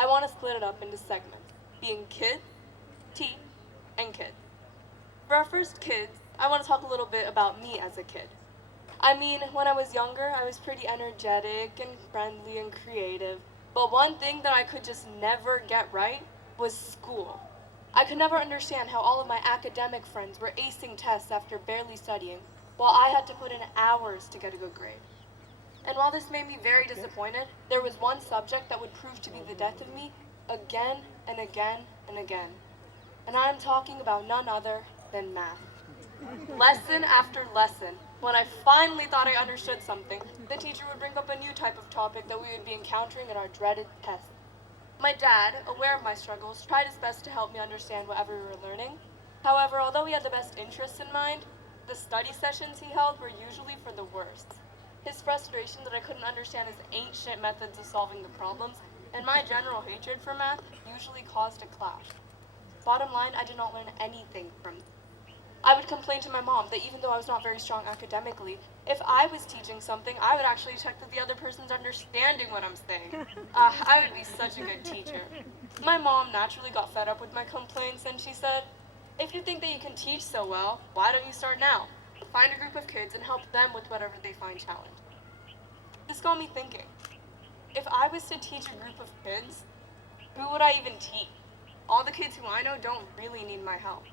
I want to split it up into segments, being kid, teen, and kid. For our first kids, I want to talk a little bit about me as a kid. I mean, when I was younger, I was pretty energetic and friendly and creative, but one thing that I could just never get right was school. I could never understand how all of my academic friends were acing tests after barely studying, while I had to put in hours to get a good grade. And while this made me very disappointed, there was one subject that would prove to be the death of me again and again and again. And I'm talking about none other than math. Lesson after lesson, when I finally thought I understood something, the teacher would bring up a new type of topic that we would be encountering in our dreaded tests. My dad, aware of my struggles, tried his best to help me understand whatever we were learning. However, although he had the best interests in mind, the study sessions he held were usually for the worst. His frustration that I couldn't understand his ancient methods of solving the problems, and my general hatred for math usually caused a clash. Bottom line, I did not learn anything from them. I would complain to my mom that even though I was not very strong academically, if I was teaching something, I would actually check that the other person's understanding what I'm saying. I would be such a good teacher. My mom naturally got fed up with my complaints, and she said, "If you think that you can teach so well, why don't you start now? Find a group of kids and help them with whatever they find challenging." This got me thinking, if I was to teach a group of kids, who would I even teach? All the kids who I know don't really need my help.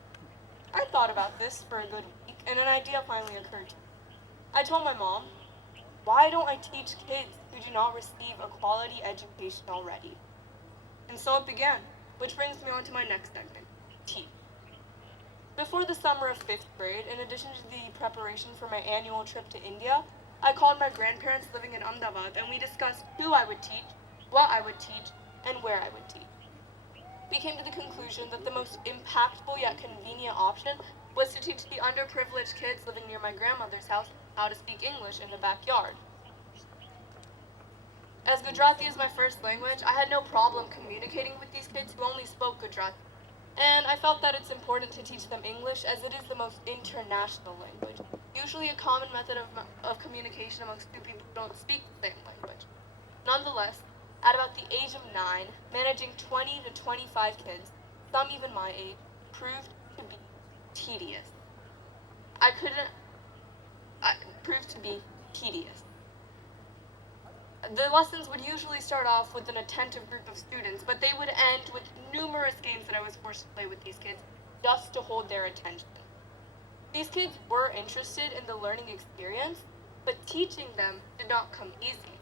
I thought about this for a good week, and an idea finally occurred to me. I told my mom, why don't I teach kids who do not receive a quality education already? And so it began, which brings me on to my next segment, tea. Before the summer of 5th grade, in addition to the preparation for my annual trip to India, I called my grandparents living in Ahmedabad, and we discussed who I would teach, what I would teach, and where I would teach. We came to the conclusion that the most impactful yet convenient option was to teach the underprivileged kids living near my grandmother's house how to speak English in the backyard. As Gujarati is my first language, I had no problem communicating with these kids who only spoke Gujarati. And I felt that it's important to teach them English as it is the most international language, usually a common method of communication amongst two people who don't speak the same language. Nonetheless, at about the age of 9, managing 20 to 25 kids, some even my age, proved to be tedious. Proved to be tedious. The lessons would usually start off with an attentive group of students, but they would end with numerous games that I was forced to play with these kids just to hold their attention. These kids were interested in the learning experience, but teaching them did not come easy.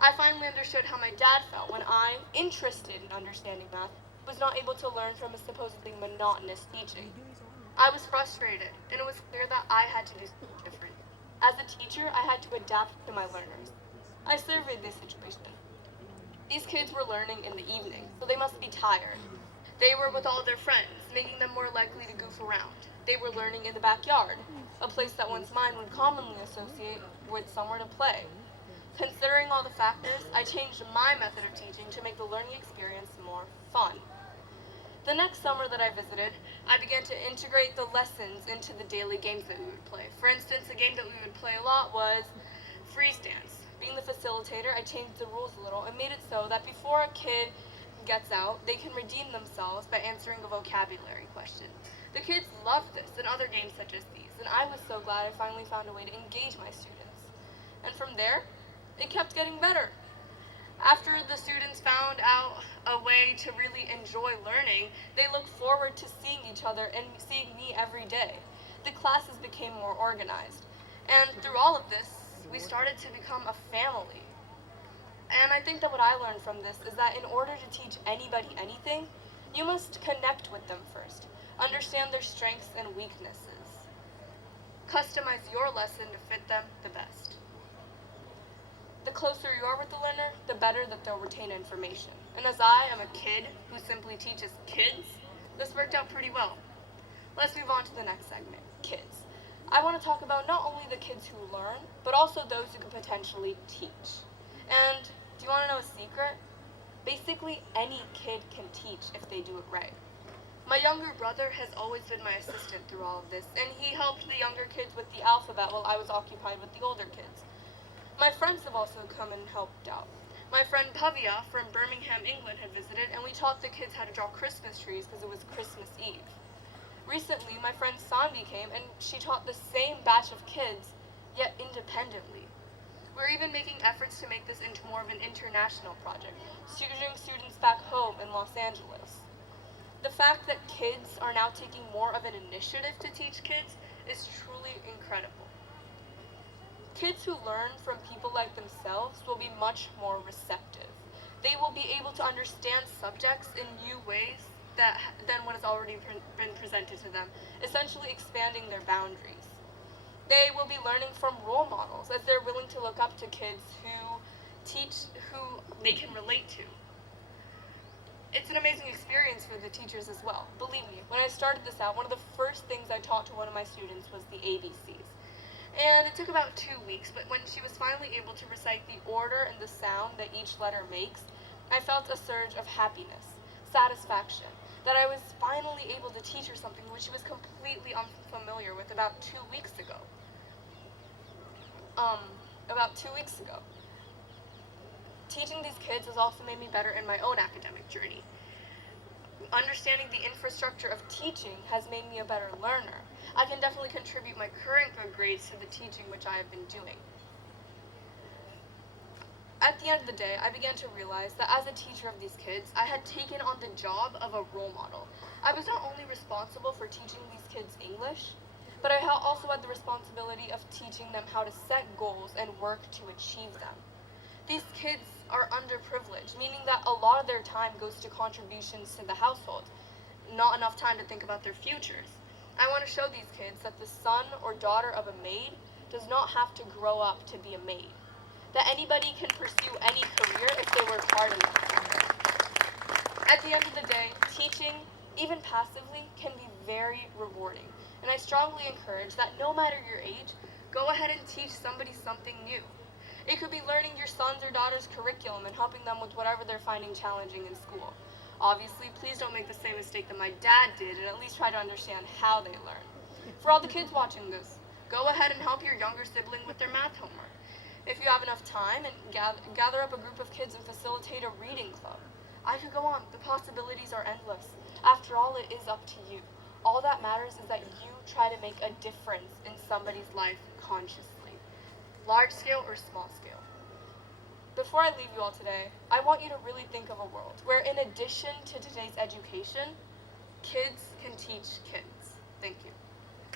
I finally understood how my dad felt when I, interested in understanding math, was not able to learn from a supposedly monotonous teaching. I was frustrated, and it was clear that I had to do something different. As a teacher, I had to adapt to my learners. I surveyed this situation. These kids were learning in the evening, so they must be tired. They were with all their friends, making them more likely to goof around. They were learning in the backyard, a place that one's mind would commonly associate with somewhere to play. Considering all the factors, I changed my method of teaching to make the learning experience more fun. The next summer that I visited, I began to integrate the lessons into the daily games that we would play. For instance, a game that we would play a lot was freeze dance. Being the facilitator, I changed the rules a little and made it so that before a kid gets out, they can redeem themselves by answering a vocabulary question. The kids loved this and other games such as these, and I was so glad I finally found a way to engage my students. And from there, it kept getting better. After the students found out a way to really enjoy learning, they looked forward to seeing each other and seeing me every day. The classes became more organized. And through all of this, we started to become a family. And I think that what I learned from this is that in order to teach anybody anything, you must connect with them first, understand their strengths and weaknesses, customize your lesson to fit them the best. The closer you are with the learner, the better that they'll retain information. And as I am a kid who simply teaches kids, this worked out pretty well. Let's move on to the next segment, kids. I want to talk about not only the kids who learn, but also those who could potentially teach. And do you want to know a secret? Basically, any kid can teach if they do it right. My younger brother has always been my assistant through all of this, and he helped the younger kids with the alphabet while I was occupied with the older kids. My friends have also come and helped out. My friend Pavia from Birmingham, England had visited, and we taught the kids how to draw Christmas trees because it was Christmas Eve. Recently, my friend Sanvi came, and she taught the same batch of kids, yet independently. We're even making efforts to make this into more of an international project, tutoring students back home in Los Angeles. The fact that kids are now taking more of an initiative to teach kids is truly incredible. Kids who learn from people like themselves will be much more receptive. They will be able to understand subjects in new ways than what has already been presented to them, essentially expanding their boundaries. They will be learning from role models as they're willing to look up to kids who they can relate to. It's an amazing experience for the teachers as well. Believe me, when I started this out, one of the first things I taught to one of my students was the ABCs. And it took about 2 weeks, but when she was finally able to recite the order and the sound that each letter makes, I felt a surge of happiness, satisfaction, that I was finally able to teach her something which she was completely unfamiliar with about 2 weeks ago. Teaching these kids has also made me better in my own academic journey. Understanding the infrastructure of teaching has made me a better learner. I can definitely contribute my current good grades to the teaching which I have been doing. At the end of the day, I began to realize that as a teacher of these kids, I had taken on the job of a role model. I was not only responsible for teaching these kids English, but I also had the responsibility of teaching them how to set goals and work to achieve them. These kids are underprivileged, meaning that a lot of their time goes to contributions to the household, not enough time to think about their futures. I want to show these kids that the son or daughter of a maid does not have to grow up to be a maid, that anybody can pursue any career if they work hard enough. At the end of the day, teaching, even passively, can be very rewarding, and I strongly encourage that no matter your age, go ahead and teach somebody something new. It could be learning your son's or daughter's curriculum and helping them with whatever they're finding challenging in school. Obviously, please don't make the same mistake that my dad did and at least try to understand how they learn. For all the kids watching this, go ahead and help your younger sibling with their math homework. If you have enough time, and gather up a group of kids and facilitate a reading club. I could go on. The possibilities are endless. After all, it is up to you. All that matters is that you try to make a difference in somebody's life consciously. Large scale or small scale. Before I leave you all today, I want you to really think of a world where, in addition to today's education, kids can teach kids. Thank you.